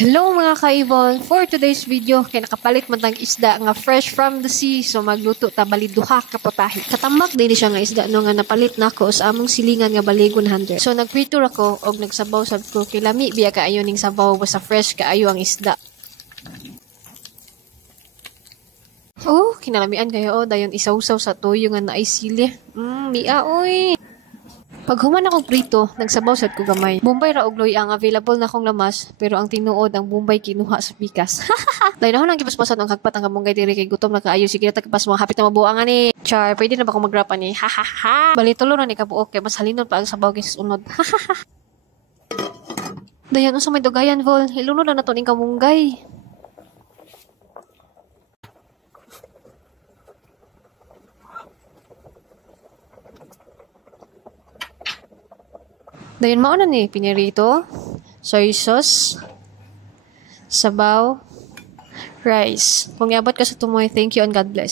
Hello mga kaibon! For today's video, kay nakapalit man tang isda nga fresh from the sea. So magluto ta bali duha ka potahe. Katambak din siya nga isda no nga napalit nako sa among silingan nga bali 100. So nagprito ako og nagsabaw sab ko kay lami biya kaayo ning sabaw basta fresh kaayo ang isda. Oh, kinalamian kayo dayon isawsaw sa toyo nga naay sili. Miya oy. Pag human akong prito, nagsabaw sad ko gamay. Bombay ra og loy ang available na akong lamas, pero ang tinuod ang Bombay kinuha sa pikas. Dahil ako nang kipaspasan ang hagpat ang kamunggay diri kay gutom na kaayo. Sige na tagpas mo, hapit na mabuang ani. Char, pwede na ba akong magrapa ni? Ha ha ha. Bali tulo na ni kabuok kay mas halinon pa ang sabaw kaysa unod. Ha ha ha. Dayan sa may dugayan, Vol. Ilunod na nato ning kamunggay. Dayon mao na ni pinirito, soy sauce, sabaw, rice. Kung iabot ka sa tumoy, thank you and God bless.